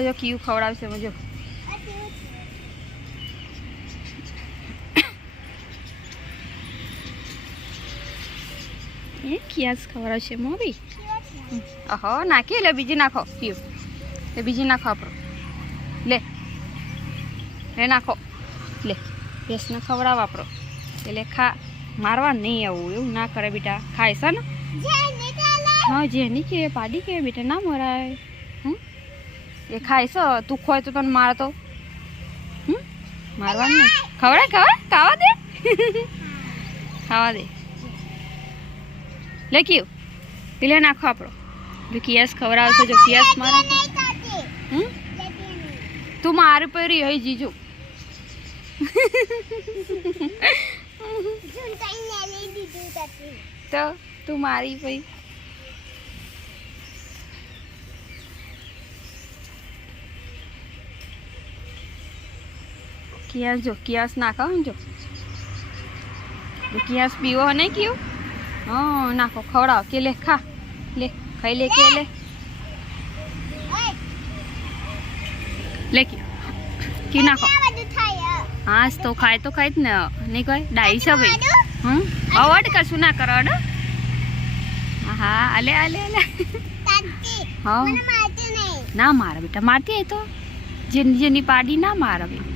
જો કયું ખવડાવશે મજો એ કિયાસ ખવડાવશે મોબી અહો નાખી લે બીજી નાખો કયું લે બીજી નાખો આપણો લે લે નાખો લે ભેંસને ખવડાવ આપણો એટલે ખા મારવા નહીં આવું એવું ના કરે બેટા ખાય છે ને હા જેની કે પાડી કે બેટા ના મરાય એ ખાય છે તું ખોય તો તને મારે તો મારવાનું નહીં ખવડાય ખાવા દે ખાવા દે લે કયું પેલે નાખો આપણો જો કિયાસ ખવડાવશે જો કિયાસ મારે તું મારી પરી હોય જીજુ તો તું મારી પઈ કિયાસ જો કિયાસ નાખો જો કિયાસ પીવો નહીં કયું હા નાખો ખવડાવ કે લે ખા લે ખાઈ લે કે લે કે નાખો હા તો ખાય જ ને નહીં કહે ડાઈ છે ભાઈ અવોડ કશું ના કરો અડ હા અલે અલે અલે હા ના મારે બેટા મારતી તો જેની જેની પાડી ના મારે ભાઈ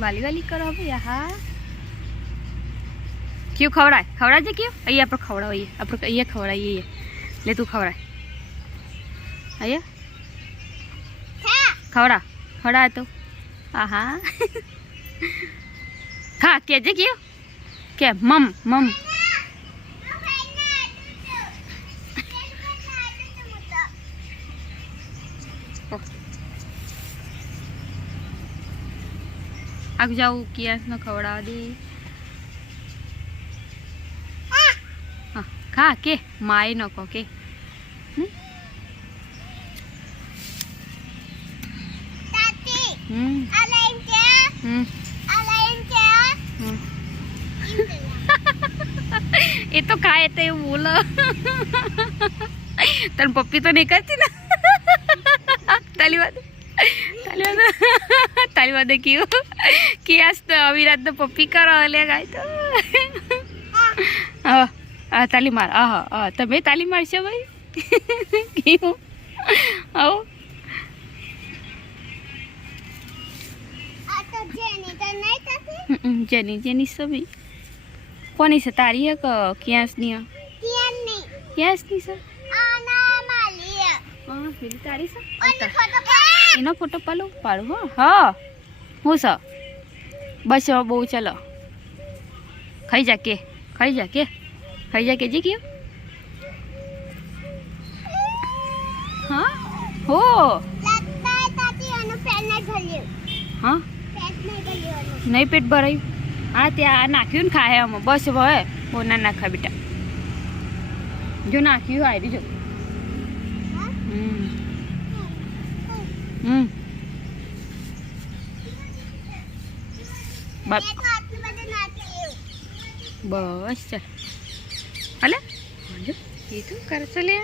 વાલી વાલી કરો ભાઈ હા क्यों खवड़ा जे क्यों अये आप खवड़ा अये खवड़ाइए ले तू खवड़ा अये खवड़ा तो हाँ खा के जे क्यों क्या मम मम आग जाऊ कियास न खवड़ा दे खा के माए नको के ये तो खाए थे बोलो तन पप्पी तो नहीं करती ना ताली बात क्यों कियास तो अभी रात तो पप्पी करो ले गाय तो ताली मार तमे ताली मारशो भाई क्यों आओ जेनी जेनी सभी कोनी से तारी है कियास नहीं है कियास नहीं सर हां फिर तारी से इनो फोटो पाड़ो हो हां हूँ स बस बहु चलो खाई जाके जी क्यों हाँ हो हाँ नहीं पेट भराई हाँ त्या नाख्यू ने खाए हम बस भाई वो ना नाखा बेटा जो नाख्यू आई रही जो बस चल अले ये तो कर चले